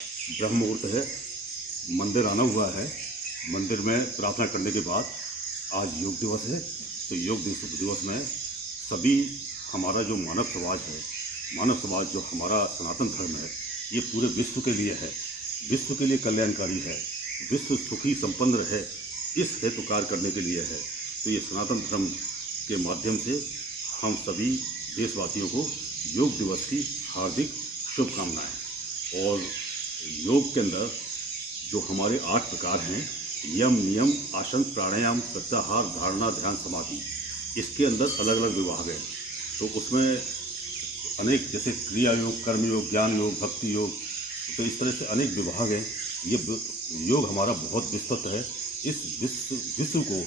ब्रह्म मुहूर्त है, मंदिर आना हुआ है। मंदिर में प्रार्थना करने के बाद आज योग दिवस है। तो योग दिवस में सभी हमारा जो मानव समाज जो हमारा सनातन धर्म है, ये पूरे विश्व के लिए है, विश्व के लिए कल्याणकारी है, विश्व सुखी संपन्न रहे, इस हेतु कार्य करने के लिए है। तो ये सनातन धर्म के माध्यम से हम सभी देशवासियों को योग दिवस की हार्दिक शुभकामनाएं। और योग के अंदर जो हमारे 8 प्रकार हैं, यम, नियम, आसन, प्राणायाम, प्रत्याहार, धारणा, ध्यान, समाधि, इसके अंदर अलग अलग विभाग हैं। तो उसमें अनेक, जैसे क्रिया योग, कर्म योग, ज्ञान योग, भक्ति योग, तो इस तरह से अनेक विभाग हैं। ये योग हमारा बहुत विस्तृत है। इस विश्व को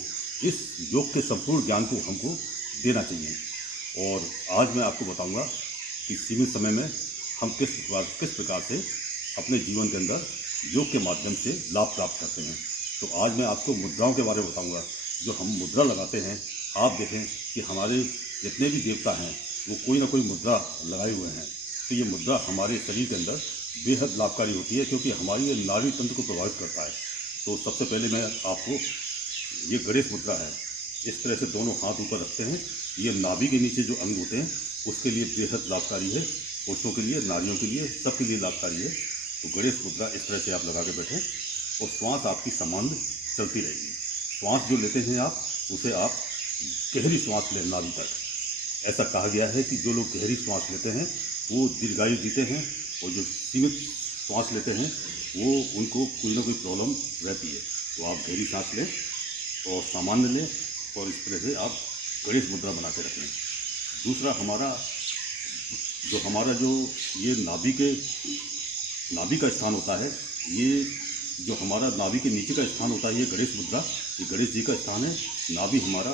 इस योग के संपूर्ण ज्ञान को हमको देना चाहिए। और आज मैं आपको बताऊंगा कि सीमित समय में हम किस प्रकार से अपने जीवन के अंदर योग के माध्यम से लाभ प्राप्त करते हैं। तो आज मैं आपको मुद्राओं के बारे में बताऊंगा। जो हम मुद्रा लगाते हैं, आप देखें कि हमारे जितने भी देवता हैं वो कोई ना कोई मुद्रा लगाए हुए हैं। तो ये मुद्रा हमारे शरीर के अंदर बेहद लाभकारी होती है, क्योंकि हमारी ये नाड़ी तंत्र को प्रभावित करता है। तो सबसे पहले मैं आपको, ये गणेश मुद्रा है, इस तरह से दोनों हाथ ऊपर रखते हैं। ये नाभि के नीचे जो अंग होते हैं उसके लिए बेहद लाभकारी है, पुरुषों के लिए, नारियों के लिए, सबके लिए लाभकारी है। तो गणेश मुद्रा इस तरह से आप लगा के बैठें और श्वास आपकी सामान्य चलती रहेगी। श्वास जो लेते हैं आप, उसे आप गहरी श्वास लें नाभि तक। ऐसा कहा गया है कि जो लोग गहरी श्वास लेते हैं वो दीर्घायु जीते हैं, और जो सीमित श्वास लेते हैं वो उनको कोई ना कोई प्रॉब्लम रहती है। तो आप गहरी सांस लें और सामान्य लें, और इस तरह से आप गणेश मुद्रा बना के रखें। दूसरा, हमारा जो ये नाभि का स्थान होता है, ये जो हमारा नाभि के नीचे का स्थान होता है, ये गणेश मुद्रा, ये गणेश जी का स्थान है। नाभि हमारा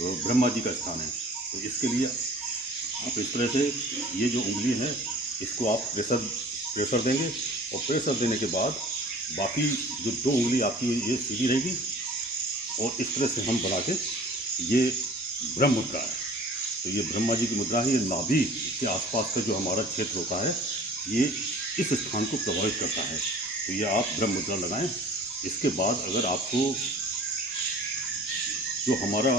ब्रह्मा जी का स्थान है। तो इसके लिए आप इस तरह से ये जो उंगली है इसको आप प्रेशर देंगे, और प्रेशर देने के बाद बाकी जो 2 उंगली आपकी ये सीधी रहेगी, और इस तरह से हम बना के, ये ब्रह्म मुद्रा है। तो ये ब्रह्मा जी की मुद्रा है। ये नाभि के आसपास का जो हमारा क्षेत्र होता है, ये इस स्थान को प्रभावित करता है। तो ये आप ब्रह्म मुद्रा लगाएं। इसके बाद अगर आपको जो हमारा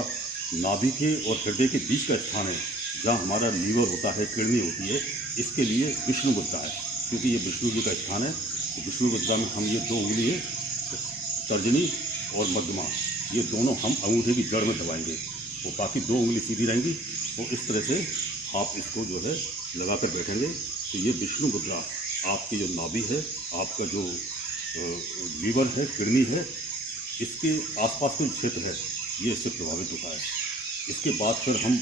नाभि के और हृदय के बीच का स्थान है, जहाँ हमारा लीवर होता है, किडनी होती है, इसके लिए विष्णु मुद्रा है, क्योंकि ये विष्णु जी का स्थान है। तो विष्णु मुद्रा में हम ये 2 उंगली है, तर्जनी और मध्यमा, ये दोनों हम अंगूठे की जड़ में दबाएंगे, और बाकी 2 उंगली सीधी रहेंगी। और इस तरह से आप इसको जो है लगा कर बैठेंगे। तो ये विष्णु मुद्रा आपकी जो नाभि है, आपका जो लीवर है, किडनी है, इसके आसपास के क्षेत्र है, ये इससे प्रभावित होता है। इसके बाद फिर हम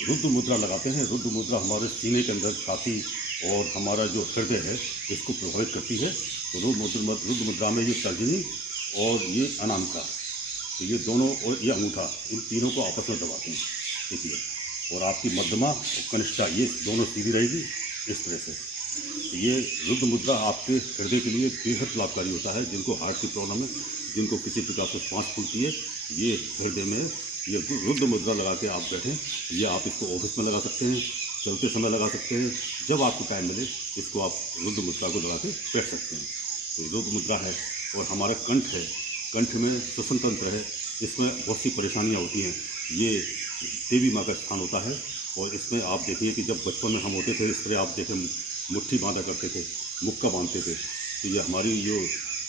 रुद्र मुद्रा लगाते हैं। रुद्र मुद्रा हमारे सीने के अंदर, छाती और हमारा जो हृदय है, इसको प्रभावित करती है। तो रुद्र मुद्रा में ये तर्जनी और ये अनामिका, तो ये दोनों और ये अंगूठा, इन तीनों को आपस में दबाते हैं, देखिए। और आपकी मध्यमा और कनिष्ठा, ये दोनों सीधी रहेगी इस तरह से। तो ये रुद्र मुद्रा आपके हृदय के लिए बेहद लाभकारी होता है। जिनको हार्ट की प्रॉब्लम है, जिनको किसी प्रकार से सांस फूलती है, ये हृदय में ये रुद्र मुद्रा लगा के आप बैठें। ये आप इसको ऑफिस में लगा सकते हैं, चलते समय लगा सकते हैं, जब आपको टाइम मिले इसको आप रुद्र मुद्रा को लगा के बैठ सकते हैं। तो रुद्र मुद्रा है। और हमारा कंठ है, कंठ में श्वसन तंत्र है, इसमें बहुत सी परेशानियाँ होती हैं। ये देवी माँ का स्थान होता है। और इसमें आप देखिए कि जब बचपन में हम होते थे, इस तरह आप देखें मुट्ठी बांधा करते थे, मुक्का बांधते थे। तो ये हमारी जो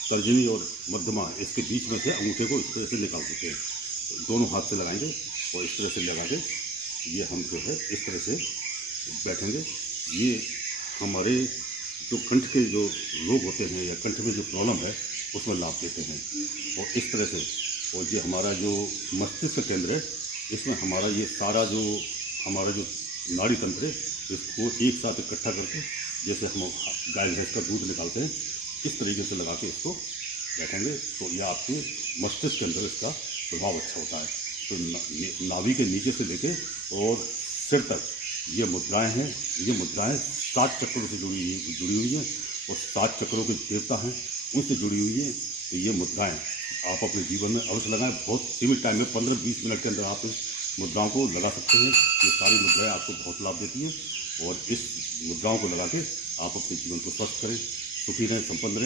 तर्जनी और मध्यमा, इसके बीच में से अंगूठे को इस तरह से निकाल देते हैं। तो दोनों हाथ से लगाएंगे और इस तरह से लगा के ये हम जो है इस तरह से बैठेंगे। ये हमारे जो कंठ के जो रोग होते हैं या कंठ में जो प्रॉब्लम है, उसमें लाभ देते हैं। और इस तरह से, और ये हमारा जो मस्तिष्क केंद्र है, इसमें हमारा ये सारा जो हमारा जो नाड़ी तंत्र है, इसको एक साथ इकट्ठा करके, जैसे हम गाय भैंस का दूध निकालते हैं, इस तरीके से लगा के इसको बैठेंगे। तो यह आपके मस्तिष्क के अंदर इसका प्रभाव अच्छा होता है। तो नाभि के नीचे से लेके और सिर तक ये मुद्राएं हैं। ये मुद्राएं 7 चक्रों से जुड़ी हुई हैं, और 7 चक्रों के देवता हैं, उनसे जुड़ी हुई हैं। तो ये मुद्राएं आप अपने जीवन में अवश्य लगाएं। बहुत सीमित टाइम में 15-20 मिनट के अंदर आप इस मुद्राओं को लगा सकते हैं। ये सारी मुद्राएं आपको बहुत लाभ देती हैं, और इस मुद्राओं को लगा के आप अपने जीवन को स्वस्थ करें, सुखी रहें, संपन्न रहें।